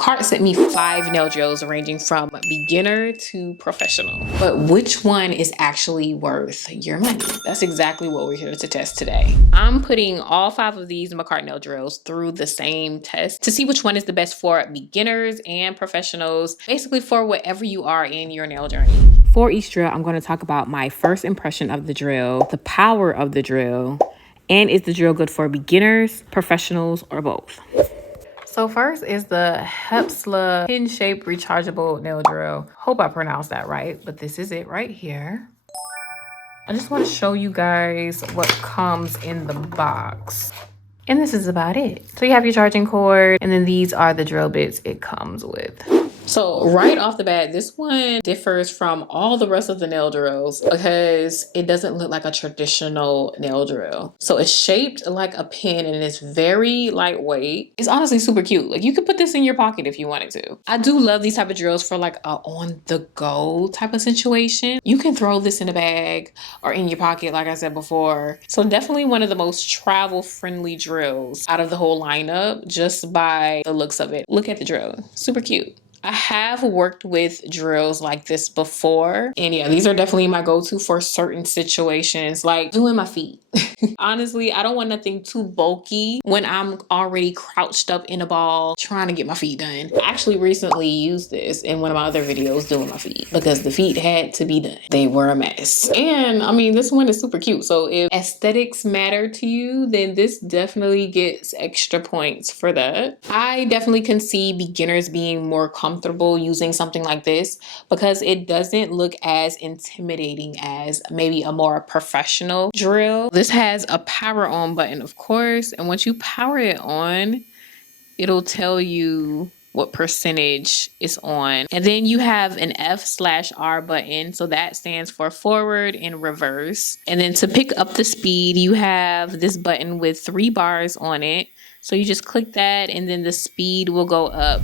Makartt sent me 5 nail drills ranging from beginner to professional. But which one is actually worth your money? That's exactly what we're here to test today. I'm putting all 5 of these Makartt nail drills through the same test to see which one is the best for beginners and professionals, basically for whatever you are in your nail journey. For each drill, I'm going to talk about my first impression of the drill, the power of the drill, and is the drill good for beginners, professionals, or both? So first is the Hepsla Pen Shape Rechargeable Nail Drill. Hope I pronounced that right, but this is it right here. I just want to show you guys what comes in the box. And this is about it. So you have your charging cord, and then these are the drill bits it comes with. So right off the bat, this one differs from all the rest of the nail drills because it doesn't look like a traditional nail drill. So it's shaped like a pen and it's very lightweight. It's honestly super cute. Like you could put this in your pocket if you wanted to. I do love these type of drills for like a on the go type of situation. You can throw this in a bag or in your pocket, like I said before. So definitely one of the most travel friendly drills out of the whole lineup just by the looks of it. Look at the drill, super cute. I have worked with drills like this before. And yeah, these are definitely my go-to for certain situations, like doing my feet. Honestly, I don't want nothing too bulky when I'm already crouched up in a ball trying to get my feet done. I actually recently used this in one of my other videos doing my feet because the feet had to be done. They were a mess. And I mean, this one is super cute. So if aesthetics matter to you, then this definitely gets extra points for that. I definitely can see beginners being more comfortable using something like this because it doesn't look as intimidating as maybe a more professional drill. This has a power on button, of course, and once you power it on, it'll tell you what percentage is on. And then you have an F/R button, so that stands for forward and reverse. And then to pick up the speed, you have this button with 3 bars on it. So you just click that and then the speed will go up.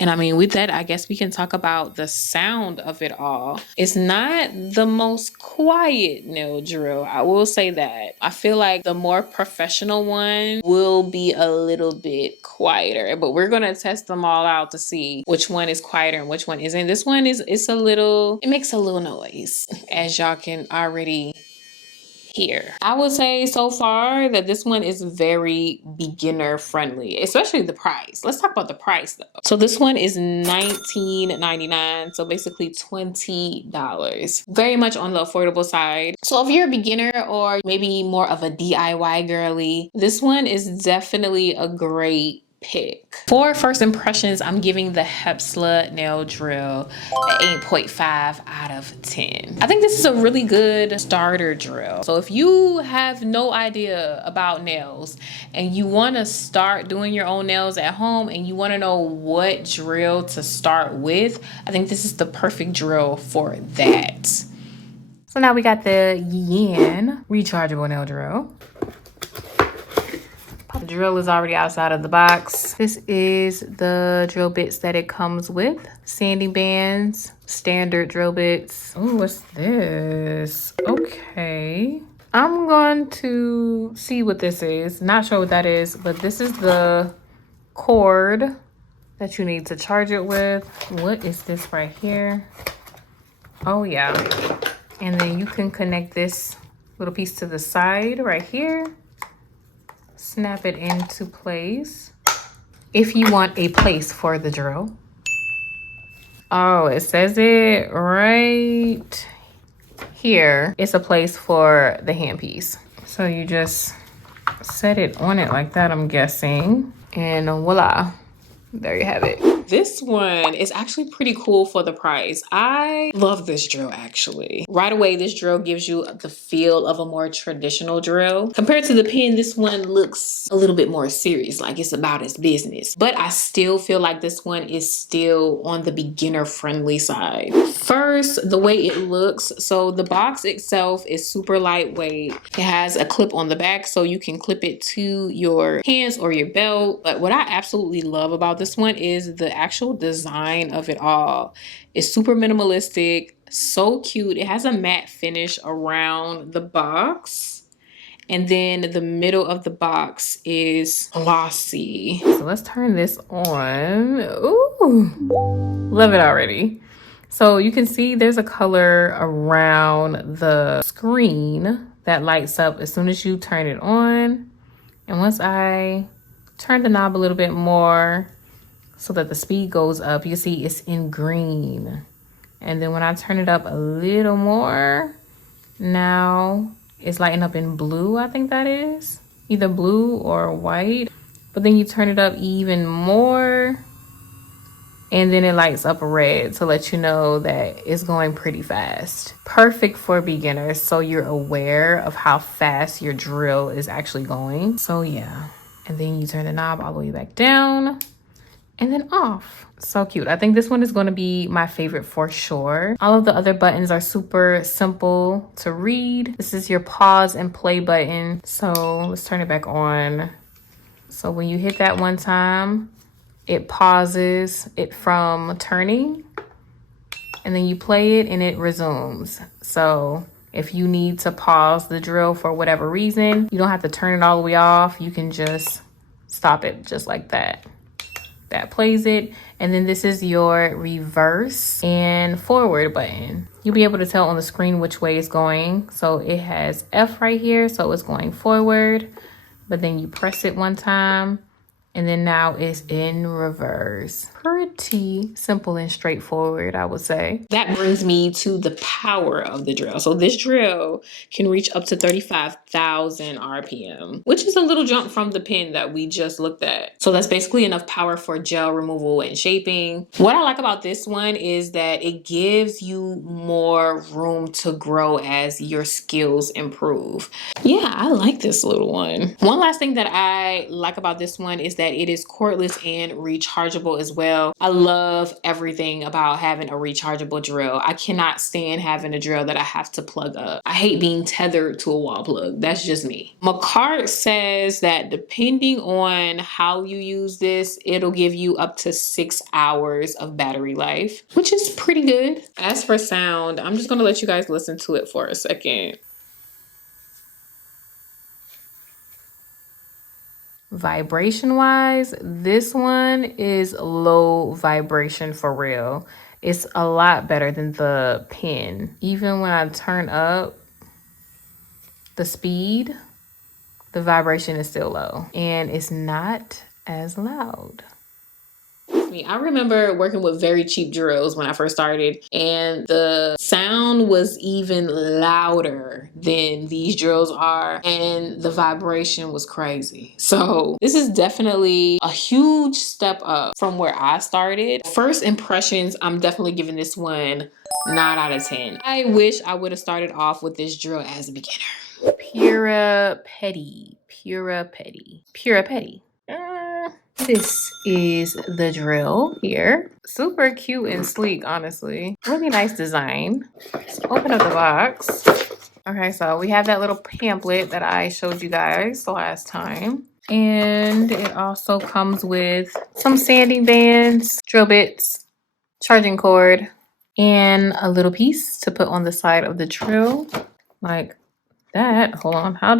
And I mean, with that, I guess we can talk about the sound of it all. It's not the most quiet nail drill, I will say that. I feel like the more professional one will be a little bit quieter, but we're gonna test them all out to see which one is quieter and which one isn't. This one it makes a little noise, as y'all can already here. I would say so far that this one is very beginner friendly, especially the price. Let's talk about the price though. So this one is $19.99, so basically $20. Very much on the affordable side. So if you're a beginner or maybe more of a DIY girly, this one is definitely a great pick. For first impressions, I'm giving the Hepsla nail drill an 8.5 out of 10. I think this is a really good starter drill. So if you have no idea about nails and you want to start doing your own nails at home and you want to know what drill to start with, I think this is the perfect drill for that. So now we got the YeeYan rechargeable nail drill. The drill is already outside of the box. This is the drill bits that it comes with. Sanding bands, standard drill bits. Oh, what's this? Okay. I'm going to see what this is. Not sure what that is, but this is the cord that you need to charge it with. What is this right here? Oh, yeah. And then you can connect this little piece to the side right here. Snap it into place if you want a place for the drill. Oh, it says it right here. It's a place for the handpiece. So you just set it on it like that, I'm guessing. And voila, there you have it. This one is actually pretty cool for the price. I love this drill actually. Right away, this drill gives you the feel of a more traditional drill. Compared to the pen, this one looks a little bit more serious, like it's about its business. But I still feel like this one is still on the beginner friendly side. First, the way it looks. So the box itself is super lightweight. It has a clip on the back so you can clip it to your hands or your belt. But what I absolutely love about this one is the actual design of it all. It's super minimalistic, so cute. It has a matte finish around the box. And then the middle of the box is glossy. So let's turn this on. Ooh, love it already. So you can see there's a color around the screen that lights up as soon as you turn it on. And once I turn the knob a little bit more so that the speed goes up, you see it's in green. And then when I turn it up a little more, now it's lighting up in blue, I think that is. Either blue or white. But then you turn it up even more, and then it lights up red to let you know that it's going pretty fast. Perfect for beginners, so you're aware of how fast your drill is actually going. So yeah, and then you turn the knob all the way back down and then off. So cute. I think this one is going to be my favorite for sure. All of the other buttons are super simple to read. This is your pause and play button. So let's turn it back on. So when you hit that one time, it pauses it from turning, and then you play it and it resumes. So if you need to pause the drill for whatever reason, you don't have to turn it all the way off. You can just stop it just like that. That plays it. And then this is your reverse and forward button. You'll be able to tell on the screen which way it's going. So it has F right here, so it's going forward, but then you press it one time and then now it's in reverse. Pretty simple and straightforward, I would say. That brings me to the power of the drill. So this drill can reach up to 35,000 RPM, which is a little jump from the pen that we just looked at. So that's basically enough power for gel removal and shaping. What I like about this one is that it gives you more room to grow as your skills improve. Yeah, I like this little one. One last thing that I like about this one is that it is cordless and rechargeable as well. I love everything about having a rechargeable drill. I cannot stand having a drill that I have to plug up. I hate being tethered to a wall plug. That's just me. Makartt says that depending on how you use this, it'll give you up to 6 hours of battery life, which is pretty good. As for sound, I'm just gonna let you guys listen to it for a second. Vibration wise, this one is low vibration for real. It's a lot better than the pen. Even when I turn up the speed, the vibration is still low and it's not as loud. I remember working with very cheap drills when I first started, and the sound was even louder than these drills are, and the vibration was crazy. So this is definitely a huge step up from where I started. First impressions, I'm definitely giving this one 9 out of 10. I wish I would have started off with this drill as a beginner. Purepetty. This is the drill here. Super cute and sleek, honestly. Really nice design. Let's open up the box. Okay, so we have that little pamphlet that I showed you guys the last time. And it also comes with some sanding bands, drill bits, charging cord, and a little piece to put on the side of the drill. Like that. Hold on. How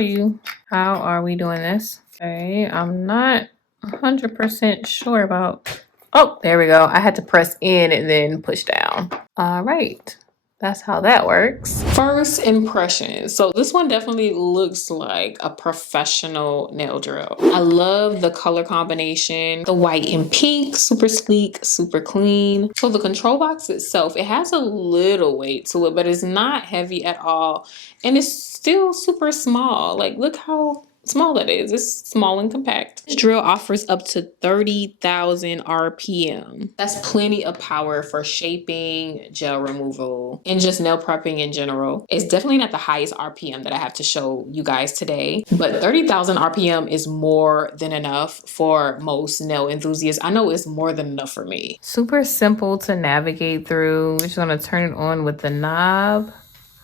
are we doing this? Okay, I'm not 100% sure about. Oh, there we go. I had to press in and then push down. All right. That's how that works. First impressions. So this one definitely looks like a professional nail drill. I love the color combination. The white and pink, super sleek, super clean. So the control box itself, it has a little weight to it, but it's not heavy at all. And it's still super small. Like, look how small that is. It's small and compact. This drill offers up to 30,000 RPM. That's plenty of power for shaping, gel removal, and just nail prepping in general. It's definitely not the highest RPM that I have to show you guys today, but 30,000 RPM is more than enough for most nail enthusiasts. I know it's more than enough for me. Super simple to navigate through. We're just gonna turn it on with the knob.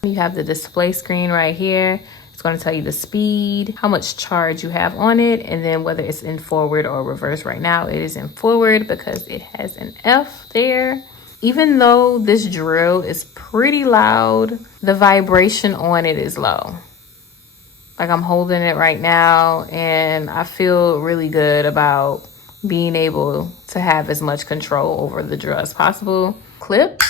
You have the display screen right here. It's going to tell you the speed, how much charge you have on it, and then whether it's in forward or reverse. Right now it is in forward because it has an F there. Even though this drill is pretty loud, the vibration on it is low. Like I'm holding it right now, and I feel really good about being able to have as much control over the drill as possible. Clip,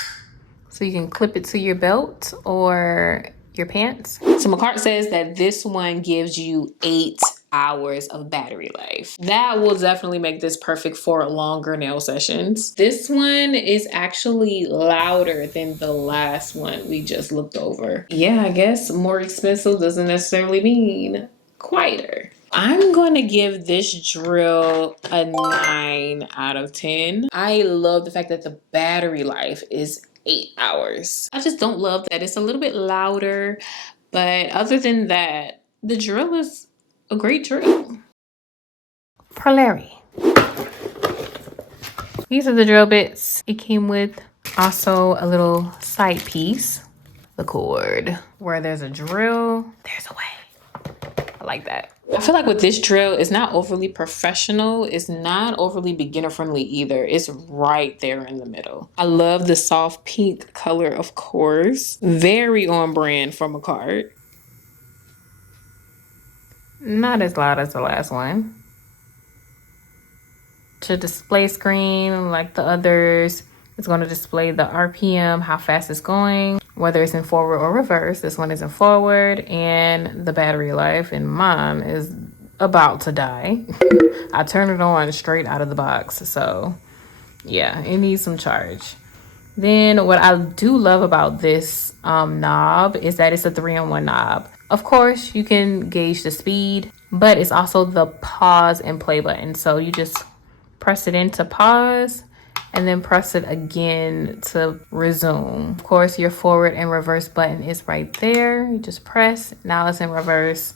so you can clip it to your belt or your pants. So Makartt says that this one gives you 8 hours of battery life. That will definitely make this perfect for longer nail sessions. This one is actually louder than the last one we just looked over. Yeah, I guess more expensive doesn't necessarily mean quieter. I'm going to give this drill a 9 out of 10. I love the fact that the battery life is 8 hours. I just don't love that it's a little bit louder, but other than that, the drill is a great drill. Perlarie. These are the drill bits. It came with also a little side piece, the cord. Where there's a drill, there's a way. I like that. I feel like with this drill, it's not overly professional. It's not overly beginner friendly either. It's right there in the middle. I love the soft pink color, of course. Very on brand for Makartt. Not as loud as the last one. To display screen like the others, it's going to display the RPM, how fast it's going, whether it's in forward or reverse. This one is in forward, and the battery life in mine is about to die. I turned it on straight out of the box, so yeah, it needs some charge. Then what I do love about this knob is that it's a 3-in-1 knob. Of course, you can gauge the speed, but it's also the pause and play button. So you just press it into pause and then press it again to resume. Of course, your forward and reverse button is right there. You just press, now it's in reverse,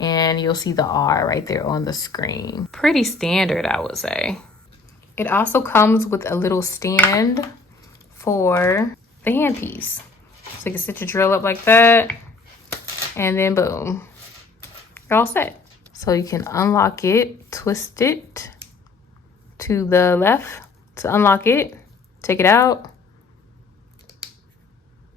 and you'll see the R right there on the screen. Pretty standard, I would say. It also comes with a little stand for the handpiece. So you can sit your drill up like that, and then boom, you're all set. So you can unlock it, twist it to the left to unlock it, take it out,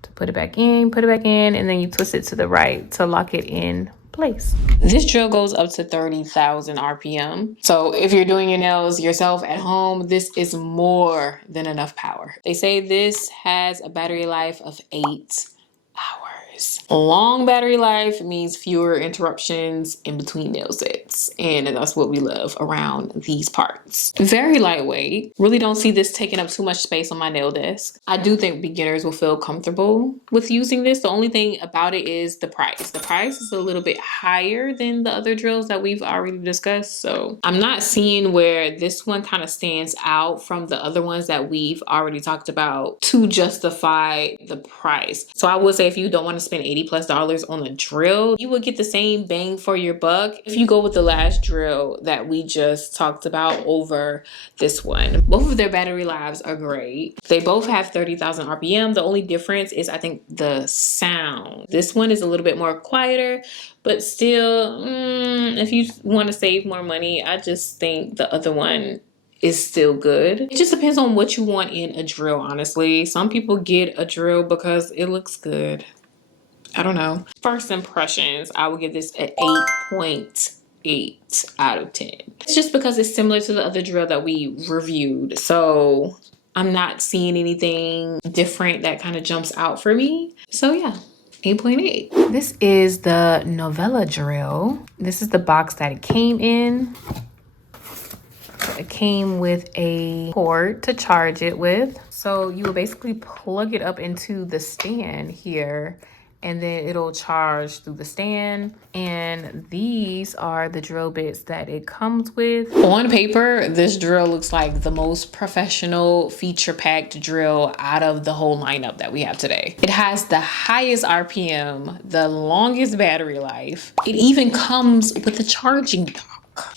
to put it back in, and then you twist it to the right to lock it in place. This drill goes up to 30,000 RPM. So if you're doing your nails yourself at home, this is more than enough power. They say this has a battery life of 8 hours. Long battery life means fewer interruptions in between nail sets, and that's what we love around these parts. Very lightweight. Really don't see this taking up too much space on my nail desk. I do think beginners will feel comfortable with using this. The only thing about it is the price. The price is a little bit higher than the other drills that we've already discussed, so I'm not seeing where this one kind of stands out from the other ones that we've already talked about to justify the price. So I would say if you don't want to spend $80+ on a drill, you would get the same bang for your buck if you go with the last drill that we just talked about over this one. Both of their battery lives are great. They both have 30,000 RPM. The only difference is I think the sound. This one is a little bit more quieter, but still, if you want to save more money, I just think the other one is still good. It just depends on what you want in a drill, honestly. Some people get a drill because it looks good. I don't know. First impressions, I would give this an 8.8 out of 10. It's just because it's similar to the other drill that we reviewed. So I'm not seeing anything different that kind of jumps out for me. So yeah, 8.8. This is the Nouvelle drill. This is the box that it came in. It came with a cord to charge it with. So you will basically plug it up into the stand here, and then it'll charge through the stand. And these are the drill bits that it comes with. On paper, this drill looks like the most professional feature-packed drill out of the whole lineup that we have today. It has the highest RPM, the longest battery life. It even comes with a charging dock.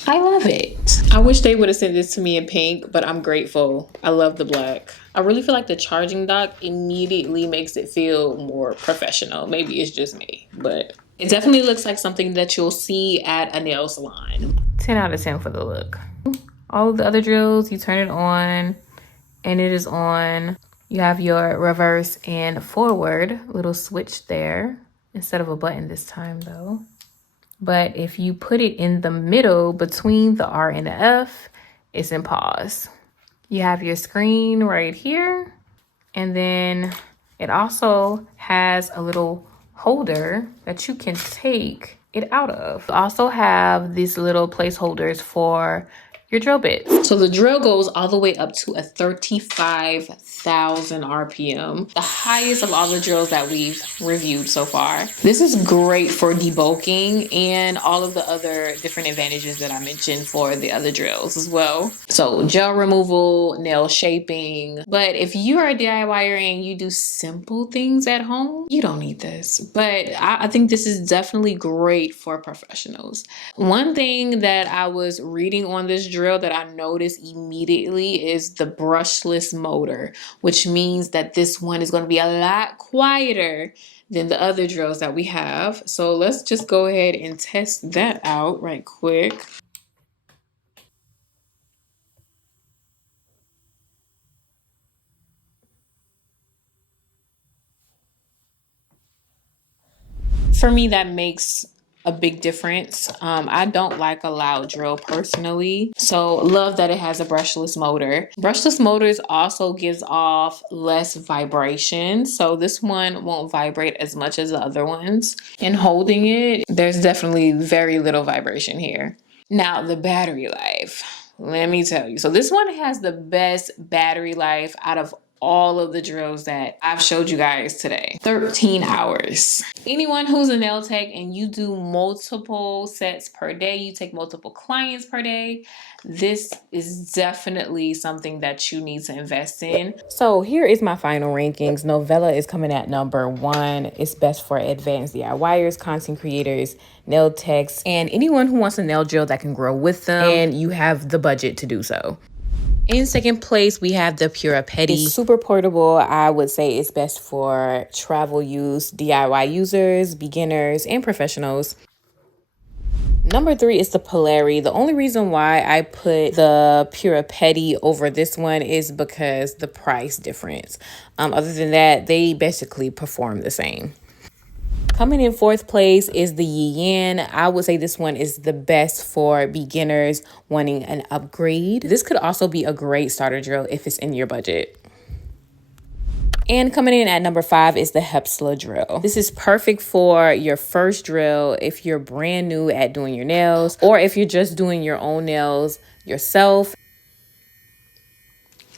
I love it. I wish they would have sent this to me in pink, but I'm grateful. I love the black. I really feel like the charging dock immediately makes it feel more professional. Maybe it's just me, but it definitely looks like something that you'll see at a nail salon. 10 out of 10 for the look. All of the other drills, you turn it on and it is on. You have your reverse and forward little switch there instead of a button this time though. But if you put it in the middle between the R and the F, it's in pause. You have your screen right here. And then it also has a little holder that you can take it out of. You also have these little placeholders for your drill bits. So the drill goes all the way up to a 35,000 RPM, the highest of all the drills that we've reviewed so far. This is great for debulking and all of the other different advantages that I mentioned for the other drills as well. So gel removal, nail shaping. But if you are a DIYer and you do simple things at home, you don't need this. But I think this is definitely great for professionals. One thing that I was reading on this drill that I noticed immediately is the brushless motor, which means that this one is going to be a lot quieter than the other drills that we have. So let's just go ahead and test that out right quick. For me, that makes a big difference. I don't like a loud drill personally, so love that it has a brushless motor. Brushless motors also gives off less vibration, so this one won't vibrate as much as the other ones. In holding it, there's definitely very little vibration here. Now, the battery life. Let me tell you. So this one has the best battery life out of all of the drills that I've showed you guys today. 13 hours. Anyone who's a nail tech and you do multiple sets per day, you take multiple clients per day, this is definitely something that you need to invest in. So here is my final rankings. Nouvelle is coming at number 1. It's best for advanced DIYers, content creators, nail techs, and anyone who wants a nail drill that can grow with them and you have the budget to do so. In second place, we have the Purepetty. It's super portable. I would say it's best for travel use, DIY users, beginners, and professionals. Number 3 is the Polari. The only reason why I put the Purepetty over this one is because the price difference. Other than that, they basically perform the same. Coming in 4th place is the YeeYan. I would say this one is the best for beginners wanting an upgrade. This could also be a great starter drill if it's in your budget. And coming in at number 5 is the Hepsla drill. This is perfect for your first drill if you're brand new at doing your nails or if you're just doing your own nails yourself.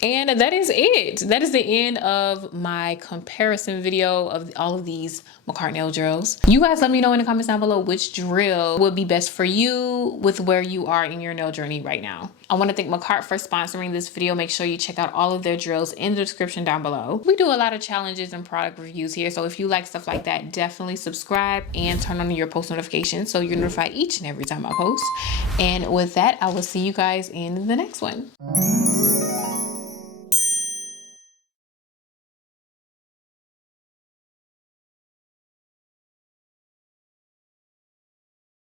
And that is it. That is the end of my comparison video of all of these Makartt nail drills. You guys let me know in the comments down below which drill would be best for you with where you are in your nail journey right now. I want to thank Makartt for sponsoring this video. Make sure you check out all of their drills in the description down below. We do a lot of challenges and product reviews here, so if you like stuff like that, definitely subscribe and turn on your post notifications so you're notified each and every time I post. And with that, I will see you guys in the next one.